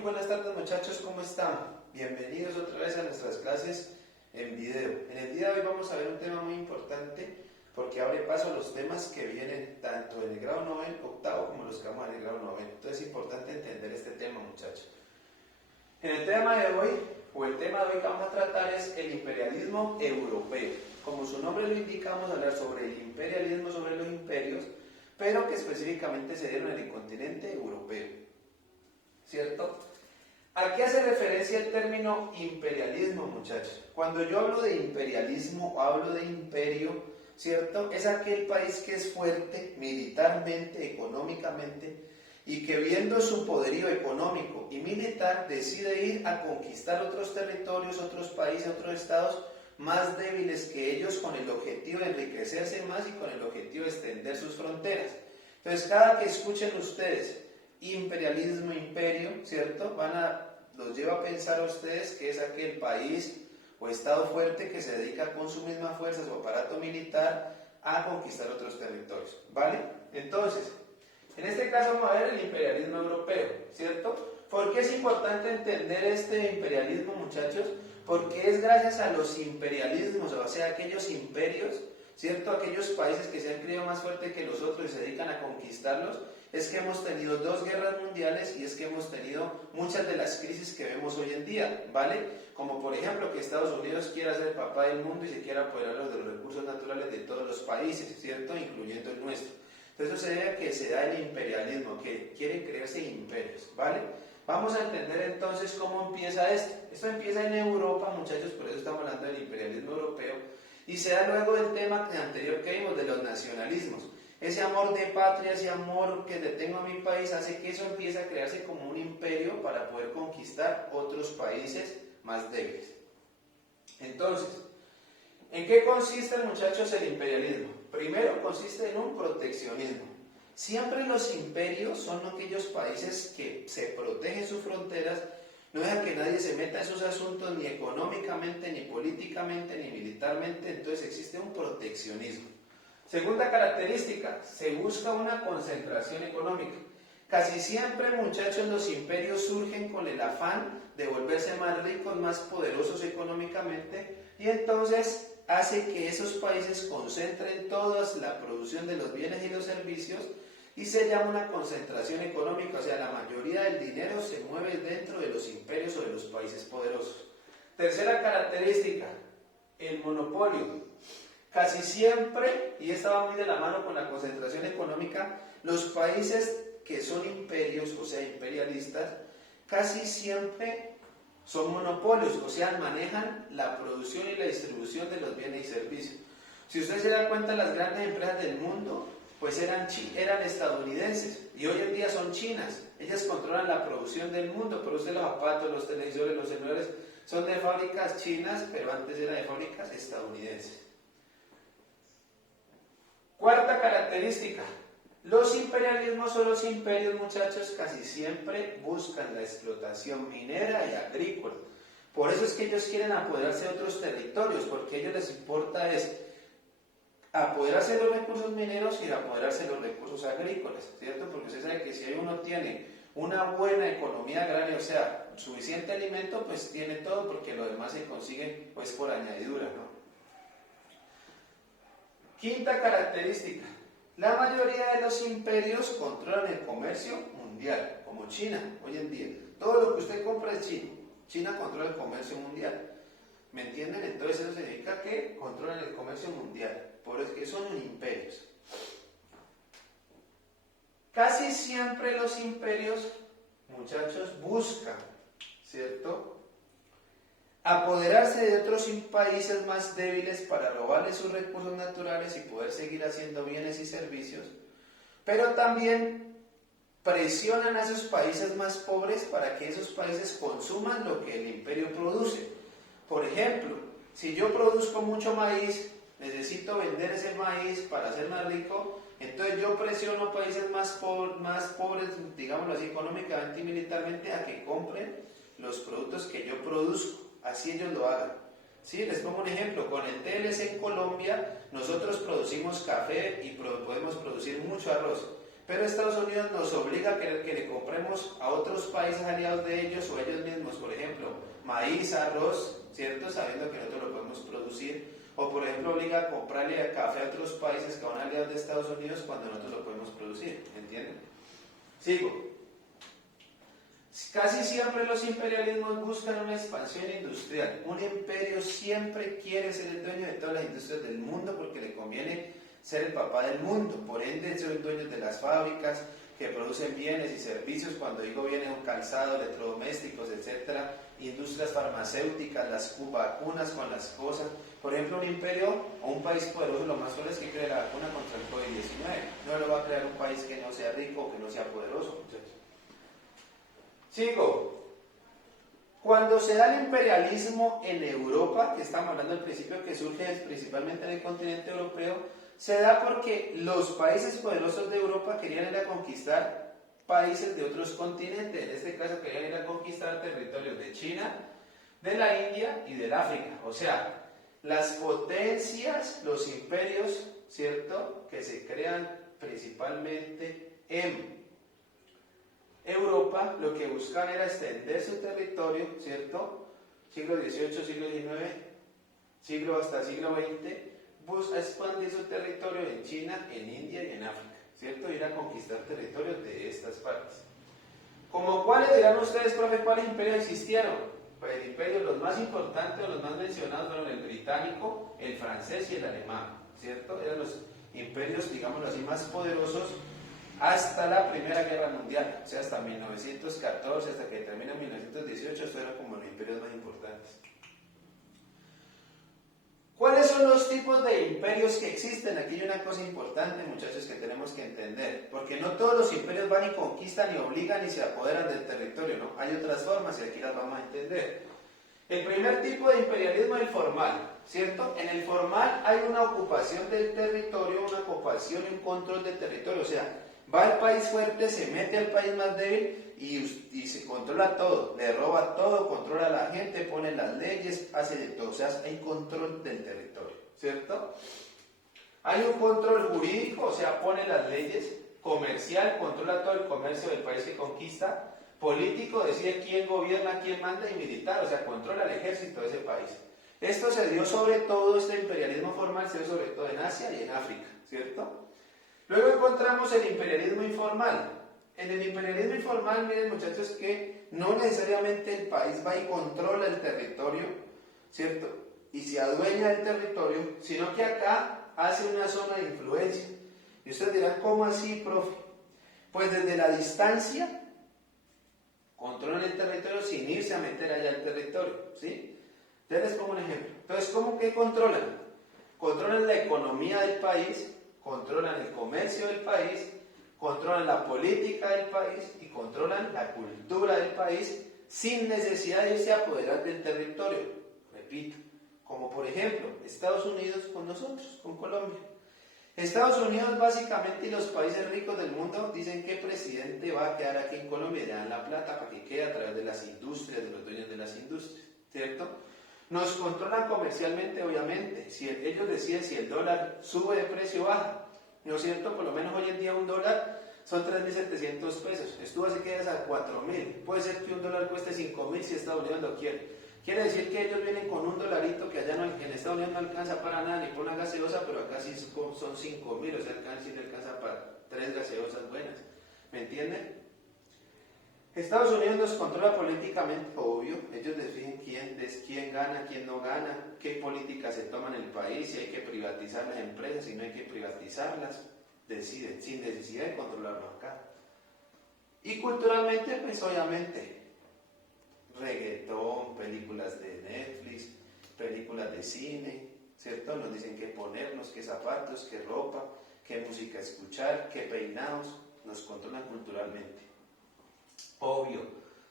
muy buenas tardes muchachos, ¿cómo están? Bienvenidos otra vez a nuestras clases en video. En el día de hoy vamos a ver un tema muy importante porque abre paso a los temas que vienen tanto en el grado noveno, octavo como los que vamos a ver en el grado noveno. Entonces es importante entender este tema, muchachos. En el tema de hoy, el tema de hoy que vamos a tratar es el imperialismo europeo. Como su nombre lo indica, vamos a hablar sobre el imperialismo, sobre los imperios, pero que específicamente se dieron en el continente europeo, ¿cierto? ¿A qué hace referencia el término imperialismo, muchachos? Cuando yo hablo de imperialismo o hablo de imperio, ¿cierto? Es aquel país que es fuerte militarmente, económicamente, y que viendo su poderío económico y militar decide ir a conquistar otros territorios, otros países, otros estados más débiles que ellos con el objetivo de enriquecerse más y con el objetivo de extender sus fronteras. Entonces, cada que escuchen ustedes imperialismo, imperio, ¿cierto? Los lleva a pensar a ustedes que es aquel país o estado fuerte que se dedica con su misma fuerza, su aparato militar, a conquistar otros territorios, ¿vale? Entonces, en este caso vamos a ver el imperialismo europeo, ¿cierto? ¿Por qué es importante entender este imperialismo, muchachos? Porque es gracias a los imperialismos, o sea, aquellos imperios, ¿cierto? Aquellos países que se han creído más fuertes que los otros y se dedican a conquistarlos, es que hemos tenido 2 guerras mundiales y es que hemos tenido muchas de las crisis que vemos hoy en día, ¿vale? Como por ejemplo que Estados Unidos quiera ser el papá del mundo y se quiera apoderar de los recursos naturales de todos los países, ¿cierto? Incluyendo el nuestro. Entonces eso se debe a que se da el imperialismo, que quieren crearse imperios, ¿vale? Vamos a entender entonces cómo empieza esto. Esto empieza en Europa, muchachos, por eso estamos hablando del imperialismo europeo, y se da luego del tema anterior que vimos, de los nacionalismos. Ese amor de patria, ese amor que le tengo a mi país, hace que eso empiece a crearse como un imperio para poder conquistar otros países más débiles. Entonces, ¿en qué consiste, muchachos, el imperialismo? Primero, consiste en un proteccionismo. Siempre los imperios son aquellos países que se protegen sus fronteras, no dejan que nadie se meta en sus asuntos ni económicamente, ni políticamente, ni militarmente, entonces existe un proteccionismo. Segunda característica, se busca una concentración económica. Casi siempre, muchachos, los imperios surgen con el afán de volverse más ricos, más poderosos económicamente, y entonces hace que esos países concentren toda la producción de los bienes y los servicios, y se llama una concentración económica, o sea, la mayoría del dinero se mueve dentro de los imperios o de los países poderosos. Tercera característica, el monopolio. Casi siempre, y esta va muy de la mano con la concentración económica, los países que son imperios, o sea, imperialistas, casi siempre son monopolios, o sea, manejan la producción y la distribución de los bienes y servicios. Si usted se da cuenta, las grandes empresas del mundo, pues eran estadounidenses, y hoy en día son chinas. Ellas controlan la producción del mundo, producen los zapatos, los televisores, los celulares, son de fábricas chinas, pero antes eran de fábricas estadounidenses. Cuarta característica, los imperialismos o los imperios, muchachos, casi siempre buscan la explotación minera y agrícola. Por eso es que ellos quieren apoderarse de otros territorios, porque a ellos les importa es apoderarse de los recursos mineros y apoderarse de los recursos agrícolas, ¿cierto? Porque usted sabe que si uno tiene una buena economía agraria, o sea, suficiente alimento, pues tiene todo, porque lo demás se consigue pues por añadidura, ¿no? Quinta característica, la mayoría de los imperios controlan el comercio mundial, como China hoy en día. Todo lo que usted compra es chino. China controla el comercio mundial. ¿Me entienden? Entonces eso significa que controlan el comercio mundial. Por eso que son imperios. Casi siempre los imperios, muchachos, buscan, ¿cierto?, apoderarse de otros países más débiles para robarles sus recursos naturales y poder seguir haciendo bienes y servicios, pero también presionan a esos países más pobres para que esos países consuman lo que el imperio produce. Por ejemplo, si yo produzco mucho maíz, necesito vender ese maíz para ser más rico, entonces yo presiono a países más pobres, digámoslo así, económicamente y militarmente, a que compren los productos que yo produzco. Así ellos lo hagan. ¿Sí? Les pongo un ejemplo, con el TLC en Colombia nosotros producimos café y podemos producir mucho arroz, pero Estados Unidos nos obliga a que le compremos a otros países aliados de ellos o ellos mismos, por ejemplo, maíz, arroz, ¿cierto? Sabiendo que nosotros lo podemos producir, o por ejemplo obliga a comprarle café a otros países que son aliados de Estados Unidos cuando nosotros lo podemos producir, ¿entienden? Sigo. Casi siempre los imperialismos buscan una expansión industrial. Un imperio siempre quiere ser el dueño de todas las industrias del mundo porque le conviene ser el papá del mundo. Por ende, son dueños de las fábricas que producen bienes y servicios. Cuando digo bienes, un calzado, electrodomésticos, etcétera, industrias farmacéuticas, las vacunas con las cosas. Por ejemplo, un imperio o un país poderoso, lo más probable es que cree la vacuna contra el COVID-19. No lo va a crear un país que no sea rico o que no sea poderoso, muchachos. Sigo. Cuando se da el imperialismo en Europa, que estamos hablando al principio que surge principalmente en el continente europeo, se da porque los países poderosos de Europa querían ir a conquistar países de otros continentes. En este caso querían ir a conquistar territorios de China, de la India y del África. O sea, las potencias, los imperios, ¿cierto?, que se crean principalmente en Europa, lo que buscaban era extender su territorio, ¿cierto? Siglo XVIII, siglo XIX, hasta siglo XX, expandir su territorio en China, en India y en África, ¿cierto? Ir a conquistar territorios de estas partes. ¿Como cuáles dirán ustedes, profe, cuáles imperios existieron? Pues el imperio, los más importantes o los más mencionados fueron el británico, el francés y el alemán, ¿cierto? Eran los imperios, digámoslo así, más poderosos hasta la Primera Guerra Mundial, o sea, hasta 1914, hasta que termina 1918, estos eran como los imperios más importantes. ¿Cuáles son los tipos de imperios que existen? Aquí hay una cosa importante, muchachos, que tenemos que entender, porque no todos los imperios van y conquistan y obligan y se apoderan del territorio, ¿no? Hay otras formas y aquí las vamos a entender. El primer tipo de imperialismo es el formal, ¿cierto? En el formal hay una ocupación del territorio, una ocupación y un control del territorio, o sea, va el país fuerte, se mete al país más débil y se controla todo, le roba todo, controla a la gente, pone las leyes, hace de todo, o sea, hay control del territorio, ¿cierto? Hay un control jurídico, o sea, pone las leyes, comercial, controla todo el comercio del país que conquista, político, decide quién gobierna, quién manda, y militar, o sea, controla el ejército de ese país. Esto se dio sobre todo, este imperialismo formal se dio sobre todo en Asia y en África, ¿cierto? Luego encontramos el imperialismo informal. En el imperialismo informal, miren muchachos, que no necesariamente el país va y controla el territorio, ¿cierto? Y se adueña del territorio, sino que acá hace una zona de influencia. Y ustedes dirán, ¿cómo así, profe? Pues desde la distancia controlan el territorio sin irse a meter allá al territorio, ¿sí? Entonces les pongo un ejemplo. Entonces, ¿cómo que controlan? Controlan la economía del país, controlan el comercio del país, controlan la política del país y controlan la cultura del país sin necesidad de irse a apoderar del territorio. Repito, como por ejemplo Estados Unidos con nosotros, con Colombia. Estados Unidos básicamente y los países ricos del mundo dicen que presidente va a quedar aquí en Colombia y le dan la plata para que quede a través de las industrias, de los dueños de las industrias, ¿cierto? Nos controlan comercialmente, obviamente. Si ellos deciden si el dólar sube de precio o baja, ¿no es cierto? Por lo menos hoy en día un dólar son 3.700 pesos. Estuvo así que es a 4.000. Puede ser que un dólar cueste 5.000 si Estados Unidos lo quiere. Quiere decir que ellos vienen con un dolarito que allá en Estados Unidos no alcanza para nada, ni por una gaseosa, pero acá sí son 5.000, o sea, sí le alcanza para 3 gaseosas buenas. ¿Me entienden? Estados Unidos nos controla políticamente, obvio. Ellos definen quién gana, quién no gana, qué políticas se toman en el país, si hay que privatizar las empresas, si no hay que privatizarlas. Deciden, sin necesidad de controlarlo acá. Y culturalmente, pues obviamente, reggaetón, películas de Netflix, películas de cine, ¿cierto? Nos dicen qué ponernos, qué zapatos, qué ropa, qué música escuchar, qué peinados, nos controlan culturalmente. Obvio,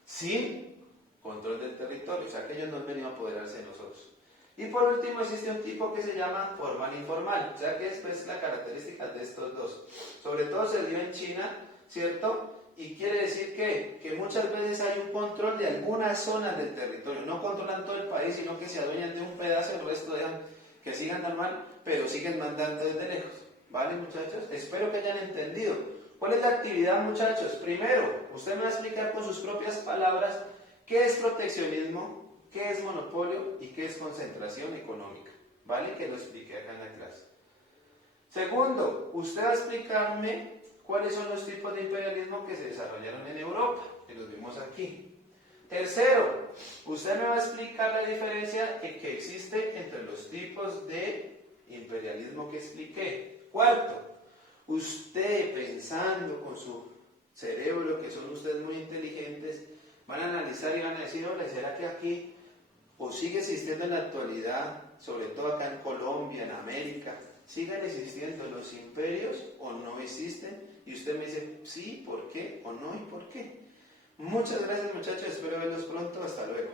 sin control del territorio, o sea que ellos no han venido a apoderarse de nosotros. Y por último existe un tipo que se llama formal e informal, o sea que es pues, la característica de estos dos. Sobre todo se dio en China, ¿cierto? Y quiere decir que muchas veces hay un control de algunas zonas del territorio, no controlan todo el país, sino que se adueñan de un pedazo, el resto dejan que sigan normal, pero siguen mandando desde lejos. ¿Vale, muchachos? Espero que hayan entendido. ¿Cuál es la actividad, muchachos? Primero, usted me va a explicar con sus propias palabras qué es proteccionismo, qué es monopolio y qué es concentración económica. ¿Vale? Que lo expliqué acá en la clase. Segundo, usted va a explicarme cuáles son los tipos de imperialismo que se desarrollaron en Europa, que los vimos aquí. Tercero, usted me va a explicar la diferencia que existe entre los tipos de imperialismo que expliqué. Cuarto, usted pensando con su cerebro, que son ustedes muy inteligentes, van a analizar y van a decir, hola, ¿será que aquí o sigue existiendo en la actualidad, sobre todo acá en Colombia, en América, siguen existiendo los imperios o no existen? Y usted me dice, sí, ¿por qué? O no, ¿y por qué? Muchas gracias, muchachos, espero verlos pronto, hasta luego.